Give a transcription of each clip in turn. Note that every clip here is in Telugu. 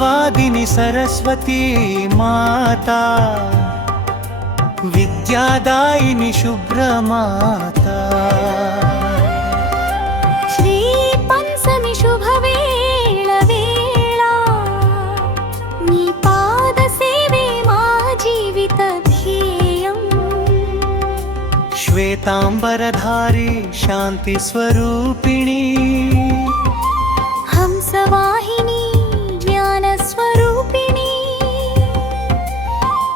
वादिनि सरस्वती माता विद्यादायिनि शुभ्रमाता। श्रीपञ्चनि शुभवेलवेपादसेवे मा जीवित श्वेताम्बरधारी शान्तिस्वरूपिणी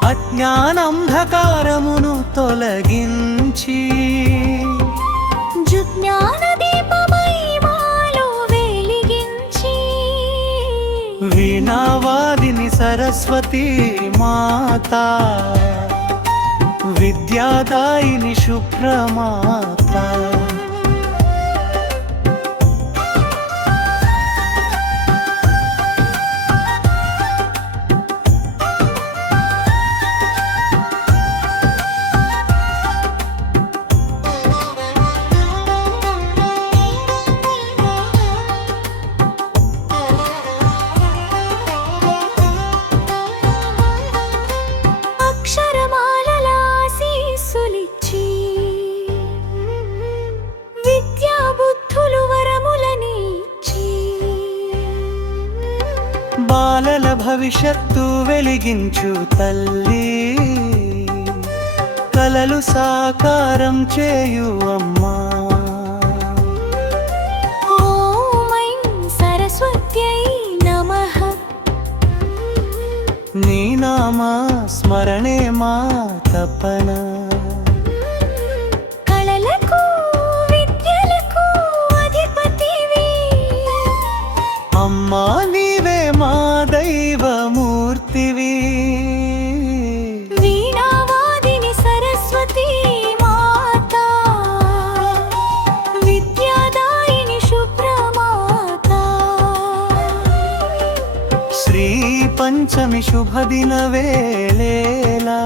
అజ్ఞానంధకారమును తొలగించి. జుజ్ఞాన దీపమై మాలో వెలిగించి. వీణావాదిని సరస్వతి మాత విద్యాదాయిని శుభ్రమాత భవిష్యత్తు వెలిగించు తల్లి. కలలు సాకారం చేయు అమ్మా. నీ నామ స్మరణే మా తపన. పంచమి శుభదిన వేళేలా